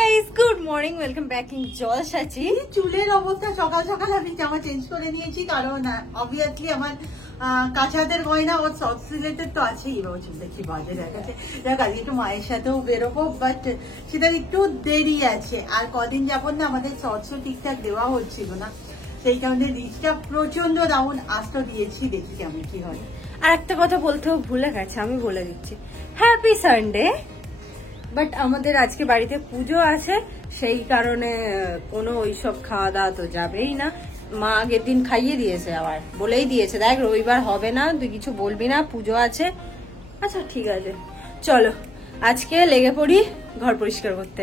Guys good morning welcome back in জলসাচি। চুলের অবস্থা সকাল সকাল আমি জামা চেঞ্জ করে নিয়েছি, কারণ অবভিয়াসলি আমার কাছাদের গয়না ওর শর্টস রিলেটেড তো আছেই। এবার চুল দেখি বাজে দেখাচ্ছে, দেখ আজকে একটু মায়ের সাথেও বেরোবো, বাট সেটা একটু দেরি আছে। আর কদিন যাবত না আমাদের শর্টসও ঠিকঠাক দেওয়া হচ্ছিল না, সেই কারণে রিচটা প্রচন্ড ডাউন। আসতে দিয়েছি, দেখি কেমন কি হয়। আর একটা কথা বলতেও ভুলে গেছে, আমি বলে দিচ্ছি হ্যাপি সানডে। বাট আমাদের আজকে বাড়িতে পুজো আছে, সেই কারণে কোনো ওইসব খাওয়া দাওয়া তো যাবেই না। মা আগের দিন খাইয়ে দিয়েছে, আবার বলেই দিয়েছে দেখ রবিবার হবে না, তুই কিছু বলবি না, পুজো আছে। আচ্ছা ঠিক আছে, চলো আজকে লেগে পড়ি ঘর পরিষ্কার করতে।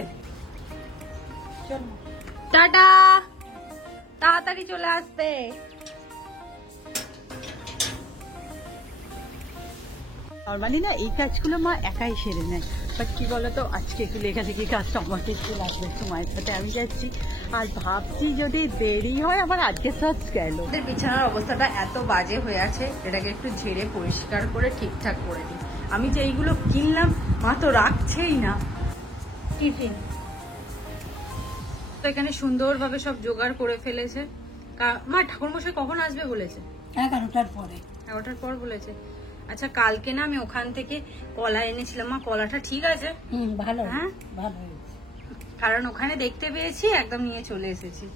টাটা, তাড়াতাড়ি চলে আসবে। নর্মালি না এই কাজগুলো মা একাই সেরে নেয়, বাট কি বলতো আজকে একটু লেখালেখি কাজটা আমাকে একটু লাগবে, একটু মায়ের সাথে আমি যাচ্ছি। আর ভাবছি যদি দেরি হয় আমার আজকে সব গেল। আমাদের বিছানার অবস্থাটা এত বাজে হয়ে আছে, এটাকে একটু ঝেড়ে পরিষ্কার করে ঠিকঠাক করে দিই। আমি যে এইগুলো কিনলাম মা তো রাখছেই না। টিফিন তো এখানে সুন্দরভাবে সব জোগাড় করে ফেলেছে। মা ঠাকুরমশাই কখন আসবে বলেছে? 11টার পরে। 11টার পর বলেছে। আচ্ছা কালকে না আমি ওখান থেকে কলা এনেছিলাম, মা কলাটা ঠিক আছে? ভালো, হ্যাঁ ভালো হয়েছে, কারণ ওখানে দেখতে পেয়েছি, একদম নিয়ে চলে এসেছি।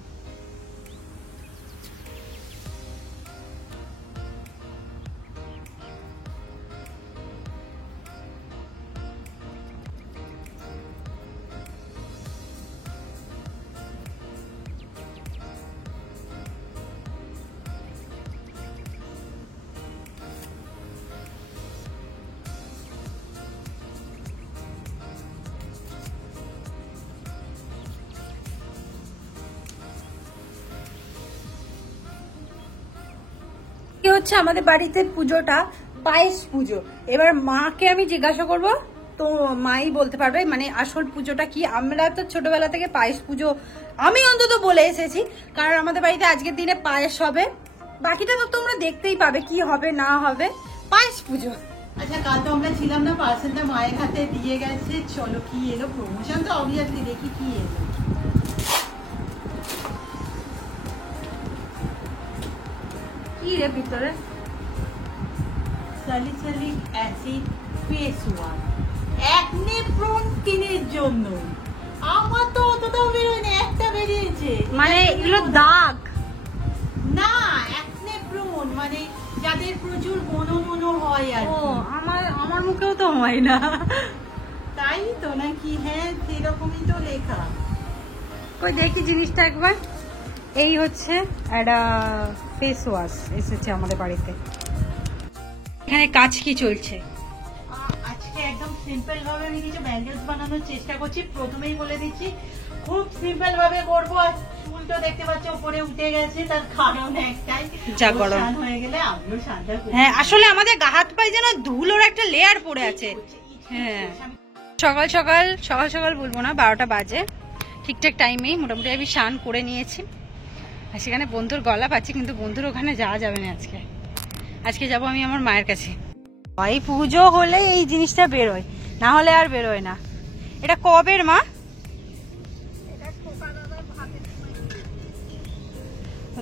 হচ্ছে আমাদের বাড়িতে পুজোটা পায়েস পুজো। এবার মাকে আমি জিজ্ঞাসা করব, তো মাই বলতে পারবে মানে আসল পুজোটা কি। আমরা তো ছোটবেলা থেকে পায়েস পুজো আমি অন্তত বলে এসেছি, কারণ আমাদের বাড়িতে আজকের দিনে পায়েস হবে। বাকিটা তো তোমরা দেখতেই পাবে কি হবে না হবে। পায়েস পুজো। আচ্ছা কাল তো আমরা ছিলাম না, পার্সেলটা মায়ের হাতে দিয়ে গেছে। চলো কি এলো, প্রমোশন তো অবভিয়াসলি, দেখি কি এলো। কি রে ভিতরে? Salicylic acid face wash, একনে prone স্কিনের জন্য। আমার তো অতটাও বেরোয়নি, একটা বেরিয়েছে। মানে এগুলো দাগ না, একনে প্রোন মানে যাদের প্রচুর মনো হয় আর ও। আমার মুখেও তো হয় না। তাই তো নাকি? হ্যাঁ সেরকমই তো লেখা। কই দেখি জিনিসটা একবার। এই হচ্ছে একটা ফেস ওয়াশ এসেছে আমাদের বাড়িতে। এখানে কাজ কি চলছে? আজকে একদম সিম্পল ভাবে আমি কিছু ব্যান্ডেজ বানানোর চেষ্টা করছি। প্রথমেই বলে দিচ্ছি খুব সিম্পল ভাবে করবো। আর চুল তো দেখতে পাচ্ছ উপরে উঠে গেছে, তার কারণ একটাই, যা গরম হয়ে গেলে আমিও শান্তা। হ্যাঁ আসলে আমাদের গা হাত পায়ে যেন ধুলোর একটা লেয়ার পড়ে আছে। হ্যাঁ সকাল সকাল বলবো না, 12টা বাজে ঠিকঠাক টাইমেই মোটামুটি আমি স্নান করে নিয়েছি। আর সেখানে বন্ধুর গলা পাচ্ছি, কিন্তু বন্ধুর ওখানে যাওয়া যাবে না আজকে যাবো আমি আমার মায়ের কাছে। এই পুজো হলে এই জিনিসটা বেরোয়, না হলে আর বেরোয় না। এটা কবের মা?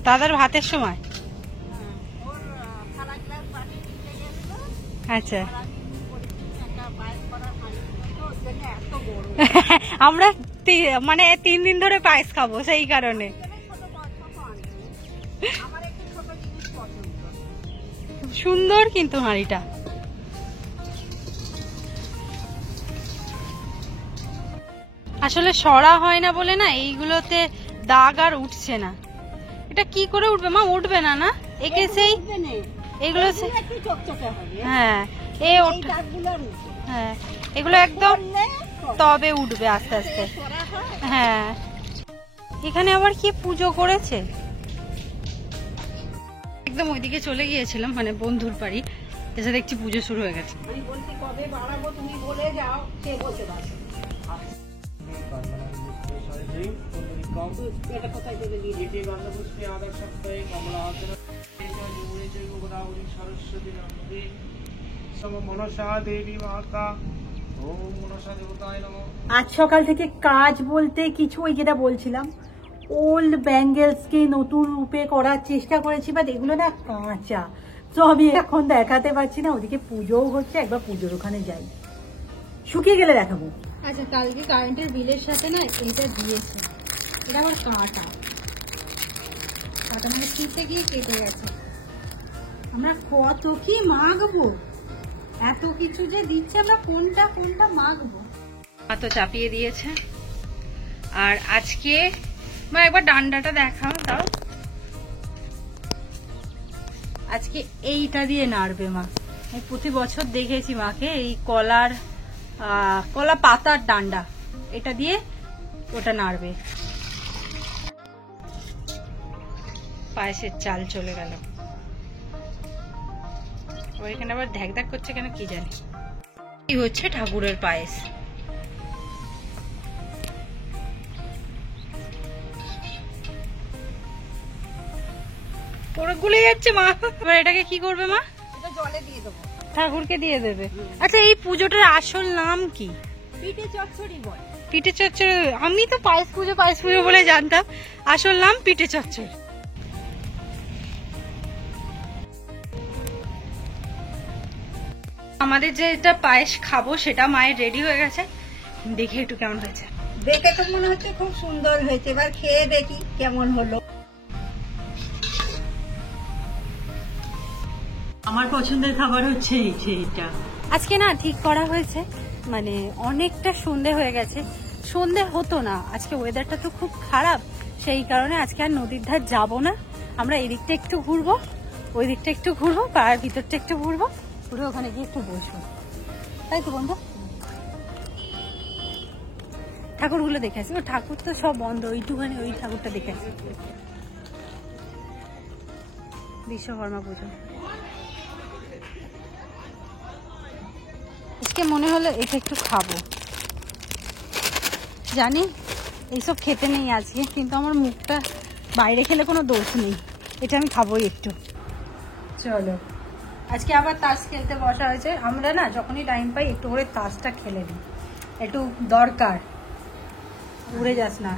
দাদার ভাতের সময়। আচ্ছা আমরা মানে 3 দিন ধরে পায়েস খাবো, সেই কারণে। সুন্দর কিন্তু হাঁড়িটা। আসলে সরা হয় না বলে না এইগুলোতে দাগ আর উঠছে না। এটা কি করে উঠবে মা? উঠবে না না? একে সেই এগুলো হ্যাঁ হ্যাঁ এগুলো একদম তবে উঠবে আস্তে আস্তে। হ্যাঁ এখানে আবার কি পুজো করেছে? একদম ওইদিকে চলে গিয়েছিলাম, মানে বন্ধুর বাড়ি, এসে দেখছি পুজো শুরু হয়ে গেছে। মনসা দেবী মাতা আজ সকাল থেকে কাজ বলতে কিছু ওই যেটা বলছিলাম ওল্ড ব্যাঙ্গেলস কে নতুন রূপে করার চেষ্টা করেছি, বাট এগুলো না কাঁচা, তো আমি এখন দেখাতে পারছি না। ওদিকে পুজোও হচ্ছে, একবার পুজোর ওখানে যাই, শুকিয়ে গেলে দেখাবো। আচ্ছা, কালকে কারেন্টের বিলের সাথে না এটা দিয়েছে, এটা আবার কাটা মানে শীতে গিয়ে কেটে গেছে। আমরা কত কি মাখবো, এত কিছু যে দিচ্ছে, আমরা কোনটা কোনটা মাখবো। তো চাপিয়ে দিয়েছে। আর আজকে মা একবার ডান্ডাটা দেখাও দাও। আজকে এইটা দিয়ে নাড়বে মা। আমি প্রতি বছর দেখেছি মাকে এই কলা পাতার ডান্ডা, এটা দিয়ে ওটা নাড়বে। পায়েসের চাল চলে গেল, ওইখানে আবার ধ্যাক ধ্যাক করছে কেন কি জানি। এই হচ্ছে ঠাকুরের পায়েস। পুরো গুলে যাচ্ছে মা। এবার এটাকে কি করবে মা? এটা জলে দিয়ে দেবো, ঠাকুরকে দিয়ে দেবে। আচ্ছা, এই পুজোটার আসল নাম কি? পিঠে চচ্চড়ি বলে। পিঠে চচ্চড়ি? আমি তো পায়েস পুজো বলে জানতাম, আসল নাম পিঠে চচ্চড়ি। আমাদের যেটা পায়েস খাবো সেটা মায়ের রেডি হয়ে গেছে, দেখে একটু কেমন হয়েছে। দেখে তো মনে হচ্ছে খুব সুন্দর হয়েছে, এবার খেয়ে দেখি কেমন হলো। আমার পছন্দের খাবার হচ্ছে এইটা। আজকে না ঠিক করা হয়েছে, মানে অনেকটা সন্ধে হয়ে গেছে, সন্ধে হতো না, আজকে ওয়েদারটা তো খুব খারাপ, সেই কারণে আজকে আর নদীর ধার যাবো না। আমরা এই দিকটা একটু ঘুরবো, ওই দিকটা একটু ঘুরবো, পাড়ার ভিতরটা একটু ঘুরবো, ঘুরে ওখানে গিয়ে একটু বসবো, তাই তো বন্ধু? ঠাকুরগুলো দেখে আসি। ও ঠাকুর তো সব বন্ধ, ওইটুখানি ওই ঠাকুরটা দেখে আসি। বিশ্বকর্মা পুজো আজকে মনে হলো এটা একটু খাবো। জানি এইসব খেতে নেই আজকে, কিন্তু আমার মুখটা বাইরে খেলে কোনো দোষ নেই, এটা আমি খাবোই একটু। চলো, আজকে আবার তাস খেলতে বসা হয়েছে। আমরা না যখনই টাইম পাই একটু করে তাসটা খেলে নিই, একটু দরকার। উড়ে যাস না,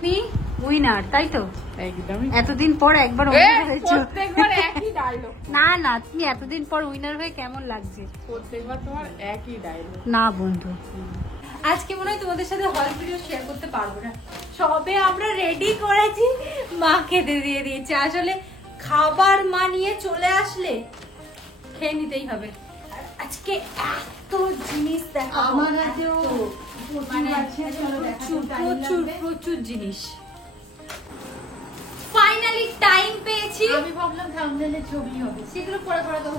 তুমি উইনার, তাই তো? এতদিন পর একবার উইনার হয়েছো। না না, তুমি এতদিন পর উইনার হয়ে কেমন লাগছে? প্রত্যেকবার তোমার একই ডায়লগ। না বন্ধু, আজকে মনে হয় তোমাদের সাথে হল ভিডিও শেয়ার করতে পারবো না। সবে আমরা রেডি করেছি, মা খেতে দিয়ে দিয়েছে। আসলে খাবার মা নিয়ে চলে আসলে খেয়ে নিতেই হবে। আর আজকে এত জিনিস দেখাবো, আমার হাতেও মানে প্রচুর জিনিস। ফাইনালি টাইম পেয়েছি। আমি ভাবলাম থাম্বনেলে ছবি হবে, সেগুলো পরে পরে তো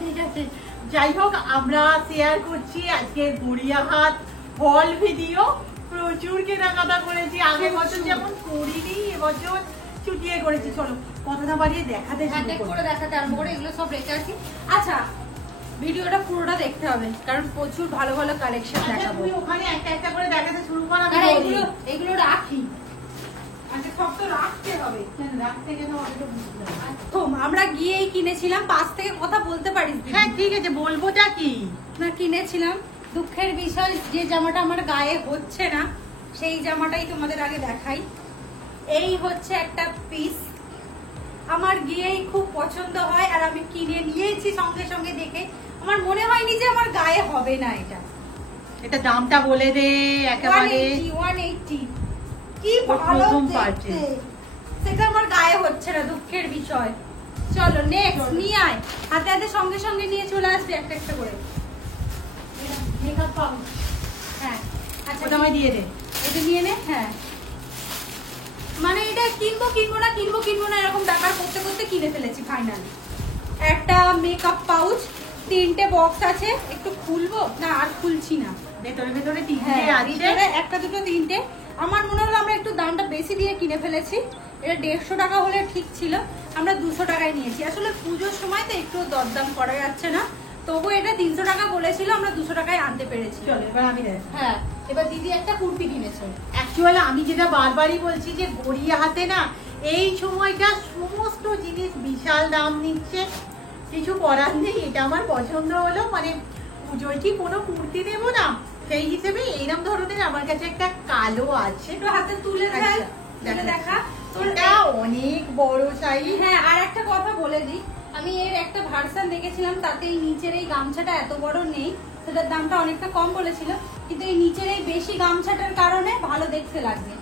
ঠিক আছে। যাই হোক, আমরা শেয়ার করছি আজকে গড়িয়াহাট হল ভিডিও। প্রচুর কেনাকাটা করেছি, আগের বছর যেমন করিনি, এবছর চুটিয়ে করেছি। চলো কথা না বাড়িয়ে দেখাতে দেখাতে আরম্ভ করে, এগুলো সব রেখে আছি। আচ্ছা, ভিডিওটা পুরোটা দেখতে হবে, কারণ প্রচুর ভালো ভালো কালেকশন দেখাবো। তুই ওখানে একটা একটা করে দেখাতে শুরু কর। এগুলো রাখি, আচ্ছা সব তো রাখতে হবে। রাখতে গেলে অনেকটা বুঝতে হবে। আমরা গিয়েই কিনেছিলাম, পাশ থেকে কথা বলতে পারিস? হ্যাঁ ঠিক আছে, বলবোটা কি না, কিনেছিলাম। দুঃখের বিষয়, যে জামাটা আমার গায়ে হচ্ছে না, সেই জামাটাই তোমাদের আগে দেখাই। এই হচ্ছে একটা পিস, আমার গিয়েই খুব পছন্দ হয়, আর আমি কিনে নিয়েছি সঙ্গে সঙ্গে দেখে। আমার মনে হয়নি যে আমার গায়ে হবে না। এটা দামটা বলে দে একেবারে। 180 কি ভালো দেখতে, সেটা আমার গায়ে হচ্ছে না, দুঃখের বিষয়। চলো নেক্সট নিয়ে আয়, হাতে হাতে সঙ্গে সঙ্গে নিয়ে চলে আসবে একটা একটা করে। মেকআপ পাউডার, হ্যাঁ আচ্ছা ওটা আমায় দিয়ে দে। এটা নিয়ে নে। হ্যাঁ, মানে এটা কিনবো না এরকম ব্যাপার করতে করতে কিনে ফেলেছি ফাইনালি। একটা মেকআপ পাউচ, 3টে বক্স আছে, একটু খুলবো না, আর খুলছি না। ভেতরে ভেতরে 3টে আছে, ভিতরে একটা দুটো 3টে। আমার মনে হলো আমরা একটু দামটা বেশি দিয়ে কিনে ফেলেছি। এটা 150 টাকা হলে ঠিক ছিল, আমরা 200 টাকায় নিয়েছি। আসলে পুজোর সময় তো একটু দরদাম করা যাচ্ছে না, তবু এটা 300 টাকা বলেছিল, আমরা 200 টাকায় আনতে পেরেছি। চলো এবার আমি দেখ। হ্যাঁ, এবার দিদি একটা কুর্তি কিনেছে। অ্যাকচুয়ালি আমি যেটা বারবারই বলছি যে গড়িয়াহাটে না এই সময়টা সমস্ত জিনিস বিশাল দাম নিচ্ছে, কিছু করার নেই। এটা আমার পছন্দ হলো, মানে পুজোয় কি কোনো কুর্তি নেবো না, সেই হিসেবে এইরকম ধরনের আমার কাছে একটা কালো আছে। একটু হাতে তুলে ফেল, তুলে দেখা তোর। এটা অনেক বড় সাইজ। হ্যাঁ, আর একটা কথা বলে দিই, আমি এর একটা ভার্সন দেখেছিলাম, তাতে এই নিচের এই গামছাটা এত বড় নেই, সেটার দামটা অনেকটা কম বলেছিল, কিন্তু এই নিচের এই বেশি গামছাটার কারণে ভালো দেখতে লাগবে।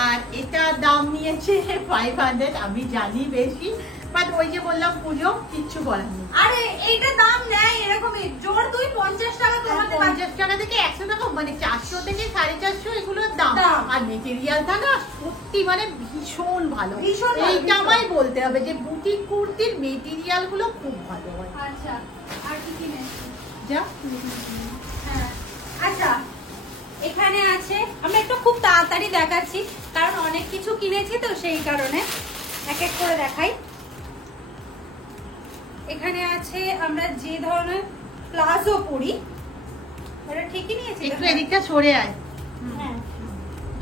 আর এটা দাম নিয়েছে 500, আমি জানি বেশি, বাট ওই যে বললাম পুজো, কিচ্ছু বলার নেই। আরে এইটা দাম নেয় এরকমই, জোর তুই 50 টাকা কমাতে পারবি। 50 টাকা থেকে 100 টাকা, মানে 400 থেকে 450 এগুলোর দাম। দাম। আর মেটেরিয়ালটা না সত্যি মানে ভীষণ ভালো। ভীষণ ভালো, এইটা ভীষণ। আমায় বলতে হবে যে বুটিক কুর্তির মেটেরিয়াল গুলো খুব ভালো হয়। আচ্ছা, আর কি কিনেছি? যা হ্যাঁ, আচ্ছা এখানে আছে, আমরা একটু খুব তাড়াতাড়ি দেখাচ্ছি কারণ অনেক কিছু কিনেছি তো, সেই কারণে এক এক করে দেখাই। এখানে আছে আমরা যে ধরনের প্লাজো পরি, ওটা ঠিকই নিয়েছি একটু এদিকটা সরে আয়। হ্যাঁ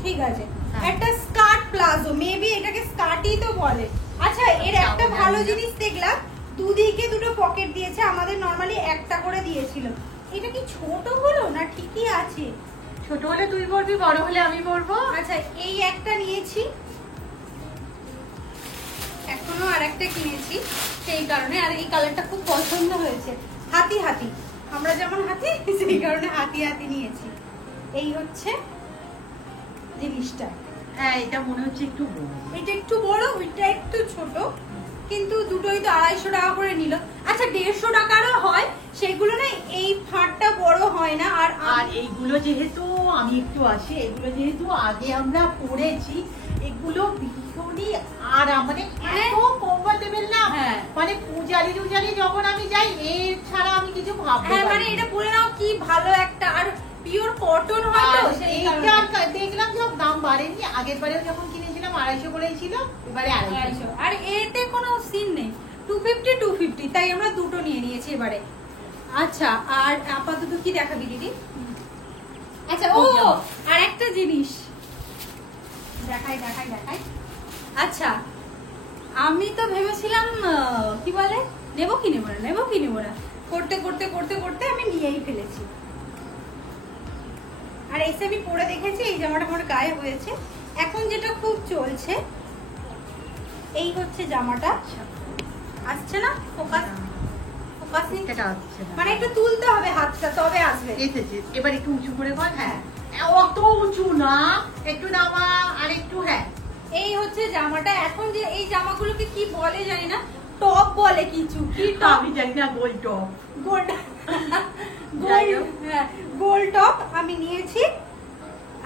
ঠিক আছে, একটা স্কার্ট প্লাজো, মেবি এটাকে স্কার্টই তো বলে। আচ্ছা, এর একটা ভালো জিনিস দেখলাম, দুদিকে দুটো পকেট দিয়েছে, আমাদের নরমালি একটা করে দিয়েছিল। এটা কি ছোট হলো না ঠিকই আছে? ছোট হলে তুই পরবি, বড় হলে আমি পরবো। আচ্ছা, এই একটা নিয়েছি, এখনো আর একটা কিনেছি, সেই কারণে। আর এই কালারটা খুব পছন্দ হয়েছে, হাতি হাতি, আমরা যেমন হাতি, সেই কারণে হাতি হাতি নিয়েছি। এই হচ্ছে জিনিসটা। হ্যাঁ, এটা মনে হচ্ছে একটু বড়। এটা একটু বড়, ওইটা একটু ছোট, কিন্তু দুটোই তো 250 টাকা করে নিল। আচ্ছা, 150 টাকারও হয়, সেগুলো না এই ফাঁটটা বড় হয় না। আর আর এইগুলো যেহেতু আমি একটু আসি, এগুলো যেহেতু আগে আমরা পরেছি, এগুলো ভীষণই আরাম, মানে এত কমফোর্টেবল না। হ্যাঁ। মানে পূজারি টুজারি যখন আমি যাই, এর ছাড়া আমি কিছু ভাববো হ্যাঁ, না। মানে এটা পরে নাও কি ভালো একটা, আর পিওর কটন হয় তো, সেই কারণে। এইটা দেখলাম যে দাম বাড়েনি, আগের বারেও যখন কিনেছিলাম 250 করেই ছিল, এবারে 250। আর এতে কোনো সিন নেই, 250, তাই আমরা দুটো নিয়ে নিয়েছি এবারে। আচ্ছা, আর আপাতত কি দেখাবি দিদি? আচ্ছা, ও আর একটা জিনিস দেখাই। আচ্ছা, আমি তো ভেবেছিলাম কি বলে, নেবো কি নেবো না, করতে আমি নিয়েই ফেলেছি। আর এসে আমি পরে দেখেছি, এই জামাটা আমার গায়ে হয়েছে। এখন যেটা খুব চলছে, এই হচ্ছে জামাটা, আসছে না ফোকাস এটা আসছে না। মানে একটু তুলতে হবে হাতটা, তবে আসবে। এসেছে, এবার একটু উঁচু করে কর। হ্যাঁ, অত উঁচু না, একটু নামা, আর একটু। হ্যাঁ, এই হচ্ছে জামাটা। এখন যে এই জামাগুলোকে কি বলে জানি না, টপ বলে কিছু, কি টপ? আমি জানি না, গোল টপ। গোল টপ আমি নিয়েছি,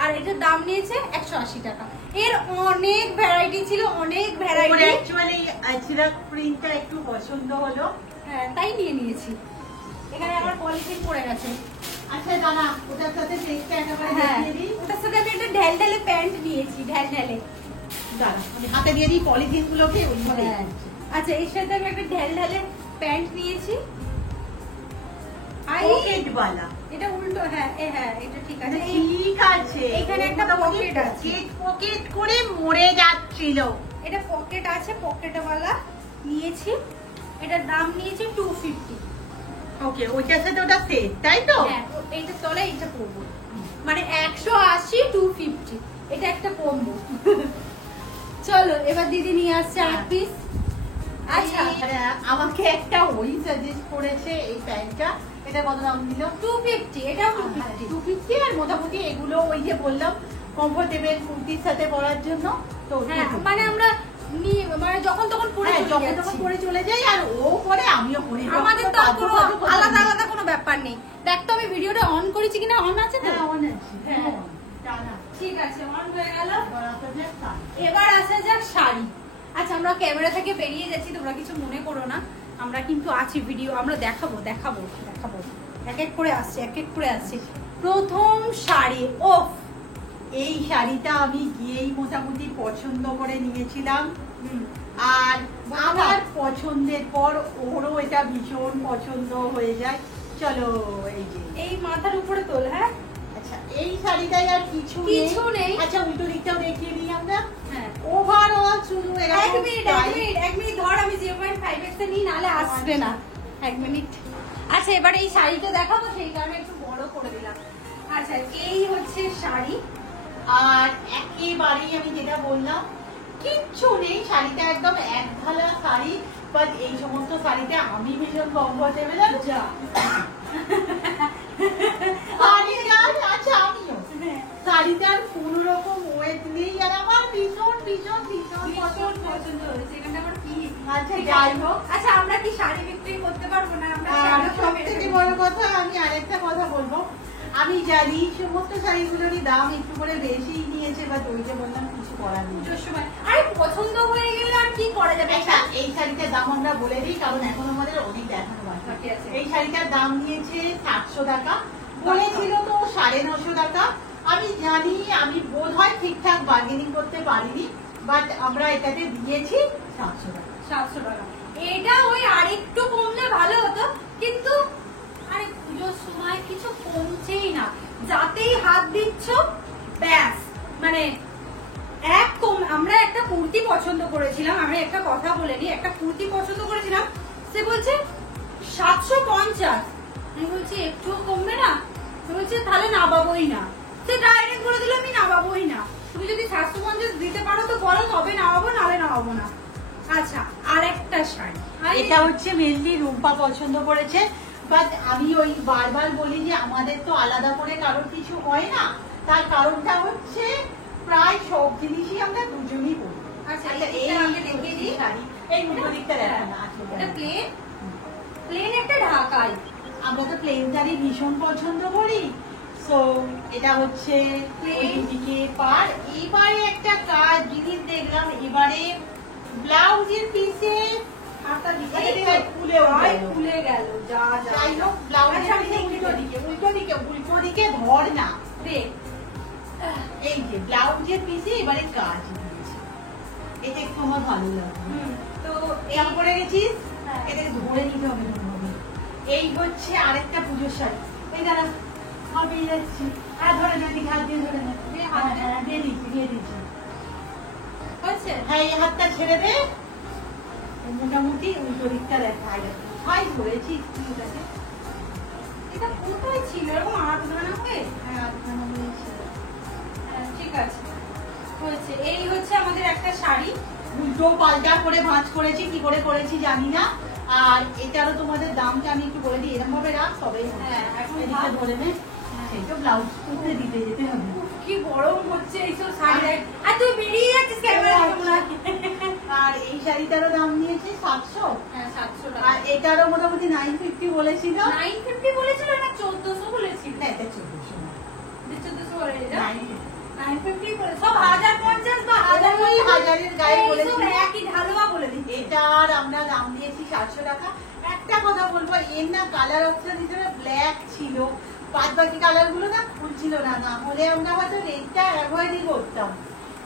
আর এটার দাম নিয়েছে 180 টাকা। এর অনেক ভ্যারাইটি ছিল, অনেক ভ্যারাইটি। অ্যাকচুয়ালি আজরাক প্রিন্টটা একটু পছন্দ হলো, হ্যাঁ, তাই নিয়ে নিয়েছি। এখানে আমার পলিথিন পড়ে গেছে। আচ্ছা দাঁড়া, ওটার সাথে ড্রেসটা একেবারে হ্যাঁ, দেখিয়ে দিই। ওটার সাথে আমি একটা ঢেলঢেলে প্যান্ট নিয়েছি, ঢেলঢেলে। দাঁড়া, আমি হাতে দিয়ে দিই পলিথিন গুলোকে, ওইভাবে। হ্যাঁ। আচ্ছা, এর সাথে আমি একটা ঢেলঢেলে প্যান্ট নিয়েছি। পকেটওয়ালা। এটা উল্টো, হ্যাঁ এটা ঠিক আছে। ঠিক আছে, এখানে একটা পকেট আছে, পকেট করে মরে যাচ্ছিল। এটা পকেট আছে, পকেটওয়ালা নিয়েছি। এটার দাম নিয়েছি 250। ওকে, ওইটার সাথে ওটা সেট, তাই তো? হ্যাঁ, এইটা তলে এইটা পরবো, মানে 180, 250, এটা একটা কম্বো। চলো, এবার দিদি নিয়ে আসছে আর পিস। আচ্ছা, আমাকে একটা ওই সাজেস্ট করেছে এই প্যান্টটা, এটা কত দাম দিল? 250, এটাও 250। 250। আর মোটামুটি এগুলো ওই যে বললাম কমফোর্টেবল কুর্তির সাথে পরার জন্য, তো হ্যাঁ, মানে আমরা মানে যখন তখন পরে চলে যখন যাচ্ছি। তখন পরে চলে যাই, আর ও পরে আমিও পরি। আমাদের তো কোনো আলাদা আলাদা কোনো ব্যাপার নেই। দেখ তো আমি ভিডিওটা অন করেছি কিনা, অন আছে তো? হ্যাঁ, অন আছে। হ্যাঁ। দাঁড়া, ঠিক আছে, অন হয়ে গেল। এবার আসা যাক শাড়ি। এবার আসা যাক শাড়ি। আচ্ছা, আমরা ক্যামেরা থেকে বেরিয়ে যাচ্ছি, তোমরা কিছু মনে করো না, আমরা কিন্তু আছি, ভিডিও আমরা দেখাবো। এক এক করে আসছে। প্রথম শাড়ি, ওফ, এই শাড়িটা আমি গিয়েই মোটামুটি পছন্দ করে নিয়েছিলাম, আর আমার পছন্দের পর ওরও এটা ভীষণ পছন্দ হয়ে যায়। চলো, এই যে এই মাথার উপরে তোল। হ্যাঁ, আচ্ছা, এই শাড়িটাই আর কিছু নেই। আচ্ছা, উল্টো দিকটাও দেখিয়ে দিই আমরা। হ্যাঁ, ওভারঅল শুধু এক এরকম মিনিট ধর, আমি 0.5x নিই, নাহলে আসবে না। 1 মিনিট। আচ্ছা এবার এই শাড়িটা দেখাবো, সেই কারণে একটু বড় করে দিলাম। আচ্ছা এই হচ্ছে শাড়ি, আর একেবারেই আমি যেটা বললাম কিচ্ছু নেই, শাড়িটা একদম এক ঢালা শাড়ি, বাট এই সমস্ত শাড়িতে আমি ভীষণ কমফোর্টেবল। যা আচ্ছা আমিও শাড়িটার কোন রকম ওয়েট নেই, আর আমার ভীষণ ভীষণ ভীষণ ভীষণ পছন্দ হয়েছে। এখানটা আমার কি আচ্ছা যাই হোক, আচ্ছা আমরা কি শাড়ি বিক্রি করতে পারবো না? আমরা সব থেকে বড় কথা আমি আরেকটা কথা বলবো, আমি জানি সমস্ত শাড়িগুলোরই দাম একটু করে বেশি নিয়েছে, বাট ওই যে বললাম কিছু করার নেই। পুজোর সময় আরে পছন্দ হয়ে গেলে আর কি করা যাবে। আচ্ছা এই শাড়িটার দাম আমরা বলে দিই, কারণ এখন আমাদের অনেক দেখানো বাকি আছে। এই শাড়িটার দাম নিয়েছে 700 টাকা, বলেছিল তো 950 টাকা। আমি জানি আমি বোধহয় ঠিকঠাক বার্গেনিং করতে পারিনি, বাট আমরা এটাতে দিয়েছি 700 টাকা। 700 টাকা। এটা ওই আরেকটু কমলে ভালো হতো, কিন্তু আরে পুজোর সময় কিছু কমছেই না, যাতেই হাত দিচ্ছ ব্যাস মানে একদম। আমরা একটা কুর্তি পছন্দ করেছিলাম, আমি একটা কথা বলে নি, একটা কুর্তি পছন্দ করেছিলাম, সে বলছে 750। আমি বলছি একটু কমবে না? সে বলছে তাহলে নামাবোই না। সে ডাইরেক্ট বলে দিল আমি নামাবোই না, তুমি যদি 750 দিতে পারো তো বলো, তবে নামাবো, নাহলে নামাবো না। আচ্ছা আর একটা শাড়ি, এটা হচ্ছে মেনলি রুম্পা পছন্দ করেছে, বাট আমি ওই বারবার বলি যে আমাদের তো আলাদা করে কারোর কিছু হয় না, তার কারণটা হচ্ছে প্রায় সব জিনিসই আমরা দুজনই পরি। আচ্ছা এই আমি দেখিয়ে দিই। শাড়ি, এই মুঠো দিকটা দেখো না, এটা প্লেন, প্লেন একটা ঢাকাই। আমরা তো প্লেন শাড়ি ভীষণ পছন্দ করি। সো এটা হচ্ছে Plain। দিকে পার। এবারে একটা কাজ জিনিস দেখলাম, এবারে ব্লাউজের পিসে খুলে গেল, যা যা যাই হোক ব্লাউজের আচ্ছা, আমি পিসে দেখি উল্টো দিকে ধর না, দেখ। এই যে ব্লাউজের পিসে এবারে কাজ দিয়েছে, এটা একটু আমার ভালো লাগবে। তো কেমন করে গেছিস? হ্যাঁ। এটাকে ধরে নিতে হবে ভালোভাবে। এই হচ্ছে আরেকটা পুজোর শাড়ি, এই দাঁড়া আমার পেয়ে যাচ্ছি, আর ধরে না, দিকে হাত দিয়ে ধরে না, দিয়ে দিচ্ছি দিয়ে দিচ্ছি। হচ্ছে হ্যাঁ এই হাতটা ছেড়ে দে, মোটামুটি উল্টো দিকটা দেখা হয় ধরেছি। ঠিক আছে, এটা কোথায় ছিল এরকম আটখানা হয়ে? হ্যাঁ আটখানা হয়েছিল। হ্যাঁ, ঠিক আছে হয়েছে। এই হচ্ছে আমাদের একটা শাড়ি, উল্টো পাল্টা করে ভাঁজ করেছি, কি করে করেছি জানি না। আর এটারও তোমাদের দামটা আমি একটু বলে দিই, এরকম ভাবে রাখ, তবেই হ্যাঁ, এখন এদিকে ভাব। ধরে নে, সেই তো ব্লাউজ করতে দিতে যেতে হবে। কি গরম হচ্ছে এইসব শাড়ি। আর তুই বেরিয়ে যাচ্ছিস ক্যামেরা সামনে। আর এই শাড়িটারও দাম নিয়েছে 700, হ্যাঁ 700 আর টাকা। এটারও মোটামুটি 950 বলেছিল। 950 বলেছিল না 1400 বলেছিল? না এটা 1400 না, 1400 বলেছিল। 950। 950 বলে সব 1050 বা 1000 ওই হাজারের গায়ে বলেছিল। একই ঢালুয়া বলে দিচ্ছে। এটার আমরা দাম দিয়েছি 700 টাকা। একটা কথা বলবো, এর না কালার অপশন হিসেবে ব্ল্যাক ছিল, বাদ বাকি কালার গুলো না খুলছিল না, না হলে আমরা হয়তো রেডটা অ্যাভয়েডই করতাম,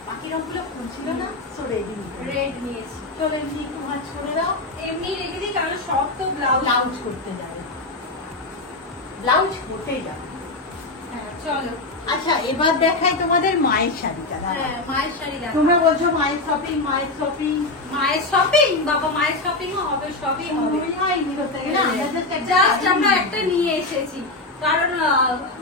বাকি রঙগুলো খুলছিল না, সো রেডি রেড নিয়েছি। চলো এমনি একটু ভাঁজ করে দাও। এমনি রেখে দিই, কারণ সব তো ব্লাউজ। ব্লাউজ করতে যাবে, ব্লাউজ করতেই যাবে। হ্যাঁ চলো। আচ্ছা এবার দেখাই তোমাদের মায়ের শাড়িটা। দাঁড়াও। হ্যাঁ মায়ের শাড়ি দেখো। তোমরা বলছো মায়ের শপিং মায়ের শপিং, মায়ের শপিং, বাবা মায়ের শপিংও হবে, সবই হবে। হয়নি হতে গেলে আমরা just একটা জাস্ট শাড়ি আমরা নিয়ে একটা নিয়ে এসেছি, কারণ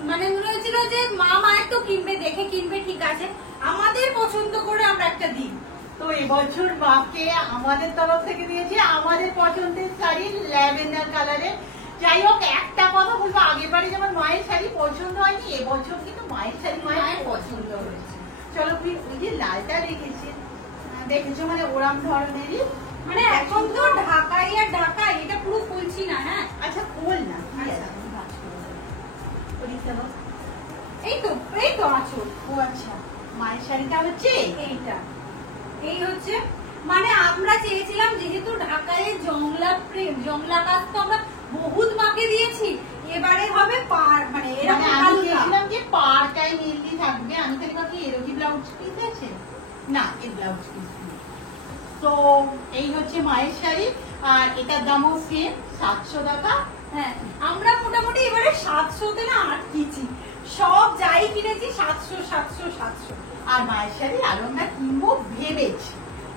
মানে মনে হচ্ছিল যে মা মায়ের তো কিনবে, দেখে কিনবে, ঠিক আছে, আমাদের পছন্দ করে আমরা একটা দিই। তো এবছর মাকে আমাদের তরফ থেকে দিয়েছি আমাদের পছন্দের শাড়ি ল্যাভেন্ডার কালারে। যাই হোক একটা কথা বলবো, আগের বারে যেমন মায়ের শাড়ি পছন্দ হয়নি, এবছর কিন্তু মায়ের শাড়ি মায়ের পছন্দ হয়েছে। চলো ওই যে লালটা রেখেছে, দেখেছো মানে ওরম ধরনেরই, মানে এখন তো ঢাকাই আর ঢাকাই, এটা পুরো খুলছি না। হ্যাঁ আচ্ছা খোল না, আচ্ছা। আমি ভাঁজ করে দেবো। ওদিকটা বল। এই তো আঁচল। ও আচ্ছা, মায়ের শাড়িটা হচ্ছে এইটা, এই হচ্ছে, মানে আমরা চেয়েছিলাম যেহেতু ঢাকায় জংলা কাজ তো আমরা বহুত মাকে দিয়েছি, এবারে হবে পার, মানে এরকম আমি হালকা। চেয়েছিলাম যে পাড়টাই মেনলি থাকবে, আমি খালি ভাবছি এরও কি ব্লাউজ পিস আছে, না এর ব্লাউজ পিস নেই। তো এই হচ্ছে মায়ের শাড়ি, আর এটার দামও সেম 700 টাকা। হ্যাঁ আমরা মোটামুটি এবারে 700-তে না আটকেছি, সব যাই কিনেছি 700। আর মায়ের শাড়ি আরো আমরা কিনবো ভেবেছি,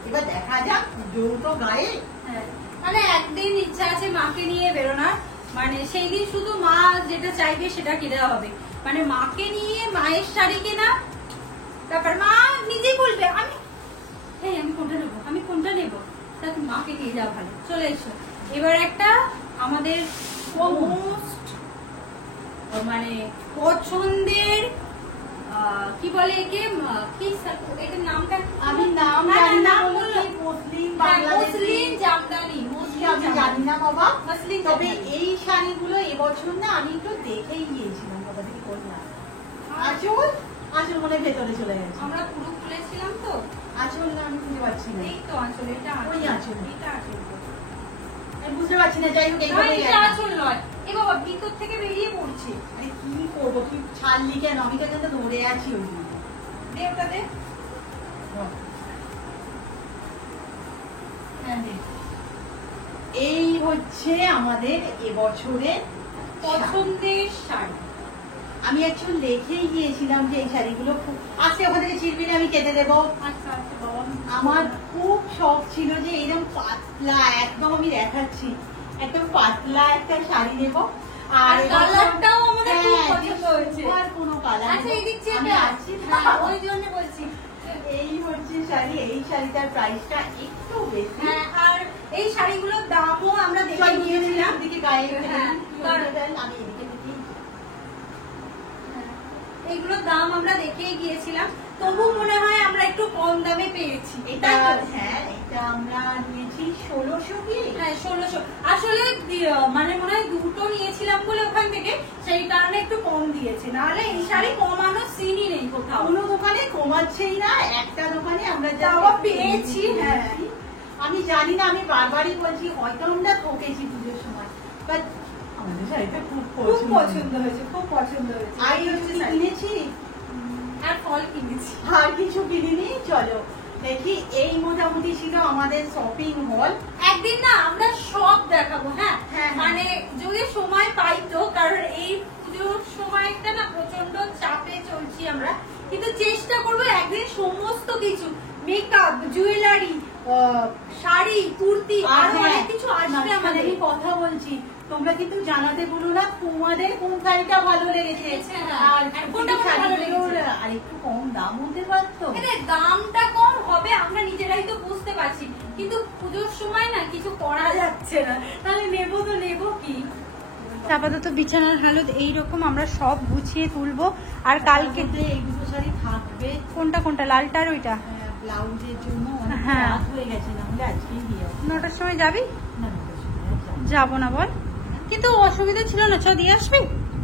এবার দেখা যাক পুজো তো গায়ে। হ্যাঁ, মানে একদিন ইচ্ছা আছে মাকে নিয়ে বেরোনার, মানে সেই দিন শুধু মা যেটা চাইবে সেটা কিনে হবে, মানে মাকে নিয়ে মায়ের শাড়ি কেনা, তারপর মা নিজেই বলবে আমি কোনটা নেবো, তা তুমি মাকে নিয়ে যাওয়া ভালো, চলে এসো। এবার একটা আমাদের মোস্ট মানে পছন্দের কি বলে একে, কি এটার নামটা আমি নাম জানি না, বললো মসলিন জামদানি, আমি জানি না বাবা। মসলিন তবে জামদানি। এই শাড়িগুলো এবছর না আমি একটু দেখেই গিয়েছিলাম, কথা থেকে করলাম। আঁচল মনে ভেতরে চলে গেছে। আমরা পুরো খুলেছিলাম তো, আঁচল না আমি খুঁজে পাচ্ছি না। এই তো আঁচল, এটা ওই আঁচল। এটা আঁচল আমি বুঝতে পারছি না, যাই হোক না, এটা আঁচল নয়। এ বাবা ভিতর থেকে বেরিয়ে পড়ছে। আরে কি করবো, তুই ছাড়লি কেন? আমি তো এখানে ধরে আছি ওই জন্য। দে ওটা দে। হ্যাঁ, দে। এই হচ্ছে আমাদের এবছরের পছন্দের শাড়ি। আমি অ্যাকচুয়ালি দেখেই গিয়েছিলাম যে এই শাড়িগুলো খুব আজকে ওখান থেকে চিরবি না, আমি কেটে দেবো। আচ্ছা আচ্ছা বাবা, আমার খুব শখ ছিল যে এরকম পাতলা, একদম আমি দেখাচ্ছি, একদম পাতলা একটা শাড়ি নেবো। আর কালারটাও আমাদের খুব পছন্দ হয়েছে। আর কোনো কালার আচ্ছা এই দিক আমি চেয়ে আছি না, ওই জন্য বলছি। এই হচ্ছে শাড়ি, এই শাড়িটার প্রাইসটা একটু বেশি। হ্যাঁ, আর এই শাড়িগুলোর দামও আমরা দেখে চল নিয়েছিলাম। দিকে গায়ে হ্যাঁ, আমি এদিকে দেখি। এইগুলোর দাম আমরা দেখেই গিয়েছিলাম, তবু মনে হয় আমরা একটু কম দামে পেয়েছি। এটা তাই তো? হ্যাঁ, এটা আমরা নিয়েছি 1600 দিয়ে। হ্যাঁ 1600। আসলে মানে মনে হয় দুটো নিয়েছিলাম বলে ওখান থেকে সেই কারণে একটু কম দিয়েছে, নাহলে এই শাড়ি কমানোর সিনই নেই কোথাও। কোনো দোকানে কমাচ্ছেই না, একটা দোকানে আমরা যা তাও পেয়েছি। হ্যাঁ, আমি জানি না, আমি বারবারই বলছি হয়তো আমরা ঠকেছি পুজোর সময়, বাট আমাদের শাড়িটা খুব খুব পছন্দ হয়েছে, খুব পছন্দ হয়েছে। আর এই হচ্ছে শাড়ি। কিনেছি আর ফল কিনেছি। আর কিছু কিনিনি। চলো দেখি, এই মোটামুটি ছিল আমাদের শপিং হল। একদিন না আমরা সব দেখাবো। হ্যাঁ হ্যাঁ, মানে যদি সময় পাই তো, কারণ এই পুজোর সময়টা না প্রচন্ড চাপে চলছি আমরা, কিন্তু চেষ্টা করবো একদিন সমস্ত কিছু মেকআপ, জুয়েলারি, শাড়ি, কুর্তি, আর আরো অনেক কিছু আসবে আমাদের। আমি কথা বলছি, তোমরা কিন্তু জানাতে বলো না তোমাদের কোন শাড়িটা ভালো লেগেছে, আর কোনটা ভালো লেগেছে। আর একটু কম দাম হতে পারতো। এতে দামটা কম হবে আমরা নিজেরাই তো বুঝতে পারছি, কিন্তু পুজোর সময় না কিছু করা যাচ্ছে না, তাহলে নেবো তো নেবো কি। আপাতত বিছানার হালত এইরকম, আমরা সব গুছিয়ে তুলবো। আর কালকে এই দুটো শাড়ি থাকবে, কোনটা কোনটা, লালটা আর ওইটা? ব্লাউজের জন্য অনেক হ্যাঁ। রাত হয়ে গেছে, না হলে আজকেই দিয়ে আসবো। 9টার সময় যাবি? না, না, না, যাবো না বল, কিন্তু অসুবিধা ছিল না, চ দিয়ে আসবি।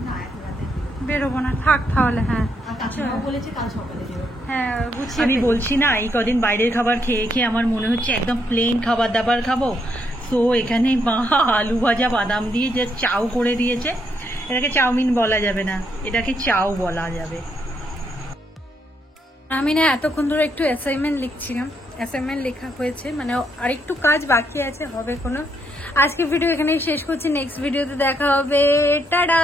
না, এত রাতে বেরোবো। বেরোবো না, থাক তাহলে। হ্যাঁ আর কাকিমাও বলেছে কাল সকালে বেরোবো। হ্যাঁ গুছিয়ে আমি ফেলি। বলছি না, এই কদিন বাইরের খাবার খেয়ে খেয়ে আমার মনে হচ্ছে একদম প্লেন খাবার দাবার খাবো। তো এখানে মা আলু ভাজা বাদাম দিয়ে যে চাউ করে দিয়েছে, এটাকে চাউমিন বলা যাবে না, এটাকে চাউ বলা যাবে। আমি না এতক্ষণ ধরে একটু অ্যাসাইনমেন্ট লিখছিলাম, অ্যাসাইনমেন্ট লেখা হয়েছে, মানে আরেকটু কাজ বাকি আছে, হবে কোনো। আজকে ভিডিও এখানেই শেষ করছি, নেক্সট ভিডিওতে দেখা হবে, টাটা।